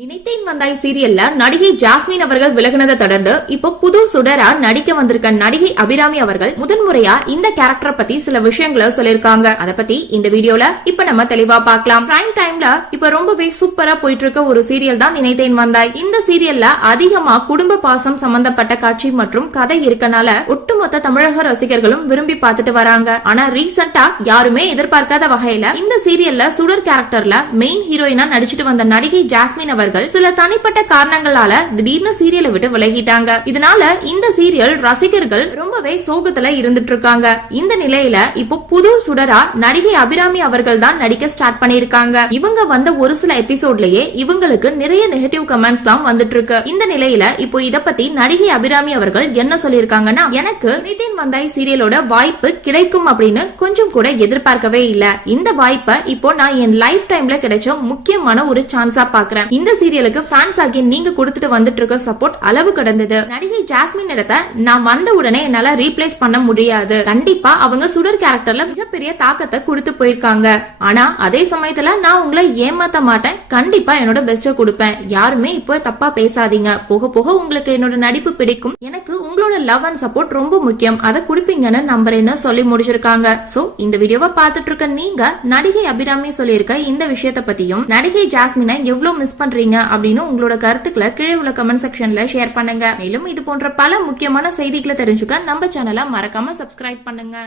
நினைத்தேன் வந்தாய் சீரியல்ல நடிகை ஜாஸ்மின் அவர்கள் விலகினதை தொடர்ந்து இப்போ புது சுடரா நடிக்க வந்திருக்க நடிகை அபிராமி அவர்கள் முதன்முறையா இந்த கேரக்டரை பத்தி சில விஷயங்களை சொல்லிருக்காங்க அத பத்தி இந்த வீடியோல இப்ப நம்ம தெளிவா பார்க்கலாம். பிரைம் டைம்ல இப்ப ரொம்பவே சூப்பரா போயிட்டு இருக்க ஒரு சீரியல் தான் நினைத்தேன் வந்தாய். இந்த சீரியல்ல அதிகமா குடும்ப பாசம் சம்பந்தப்பட்ட காட்சி மற்றும் கதை இருக்கனால ஒட்டுமொத்த தமிழக ரசிகர்களும் விரும்பி பார்த்துட்டு வராங்க. ஆனா ரீசெண்டா யாருமே எதிர்பார்க்காத வகையில இந்த சீரியல்ல சுடர் கேரக்டர்ல மெயின் ஹீரோயினா நடிச்சிட்டு வந்த நடிகை ஜாஸ்மின் அவர்கள் சில தனிப்பட்ட காரணங்களால திடீர்னு சீரியலை விட்டு விலகிட்டாங்க. இதனால இந்த சீரியல் ரசிகர்கள் ரொம்பவே சோகத்துல இருந்துட்டு இருக்காங்க இந்த நிலையில இப்போ புது சுடரா நடிகை அபிராமி அவர்கள் தான் நடிக்க ஸ்டார்ட் பண்ணிருக்காங்க இவங்க வந்த ஒரு சில எபிசோட்லயே இவங்களுக்கு நிறைய நெகட்டிவ் கமெண்ட்ஸ் தான் வந்துட்டு இருக்கு இந்த நிலையில இப்போ இத பத்தி நடிகை அபிராமி அவர்கள் என்ன சொல்லியிருக்காங்கன்னா எனக்கு நிதின் வந்தாய் சீரியலோட வாய்ப்பு கிடைக்கும் அப்படின்னு கொஞ்சம் கூட எதிர்பார்க்கவே இல்ல. இந்த வாய்ப்பை இப்போ நான் என் லைஃப் டைம்ல கிடைச்ச முக்கியமான ஒரு சான்ஸா பாக்குறேன். இந்த சீரியலுக்கு ஃபேன்ஸ் ஆகி நீங்க கொடுத்துட்டு வந்துட்டு இருக்க சப்போர்ட் அளவு கடந்தது. நடிகை ஜாஸ்மின் இடத்த நான் வந்த உடனே என்னால ரீப்ளேஸ் பண்ண முடியாது. கண்டிப்பா அவங்க சுடர் கேரக்டர்ல மிகப்பெரிய தாக்கத்தை கொடுத்து போயிருக்காங்க. ஆனா அதே சமயத்துல நான் உங்களை ஏமாத்த மாட்டேன். கண்டிப்பா என்னோட பெஸ்ட கொடுப்பேன். யாருமே இப்போ தப்பா பேசாதீங்க. போக போக உங்களுக்கு என்னோட நடிப்பு பிடிக்கும். எனக்கு லவ் அண்ட் சப்போர்ட் ரொம்ப முக்கியம். அதை கொடுப்பீங்கன்னு நம்புறேன்னு சொல்லி முடிச்சிருக்காங்க. சோ இந்த வீடியோவை பார்த்துட்டு இருக்க நீங்க நடிகை அபிராமி சொல்லியிருக்க இந்த விஷயத்த பத்தியும் நடிகை ஜாஸ்மினை எவ்வளவு மிஸ் பண்றீங்க அப்படின்னு உங்களோட கருத்துக்களை கீழே உள்ள கமெண்ட் செக்ஷன்ல ஷேர் பண்ணுங்க. மேலும் இது போன்ற பல முக்கியமான செய்திகளை தெரிஞ்சுக்க நம்ம சேனலை மறக்காம சப்ஸ்கிரைப் பண்ணுங்க.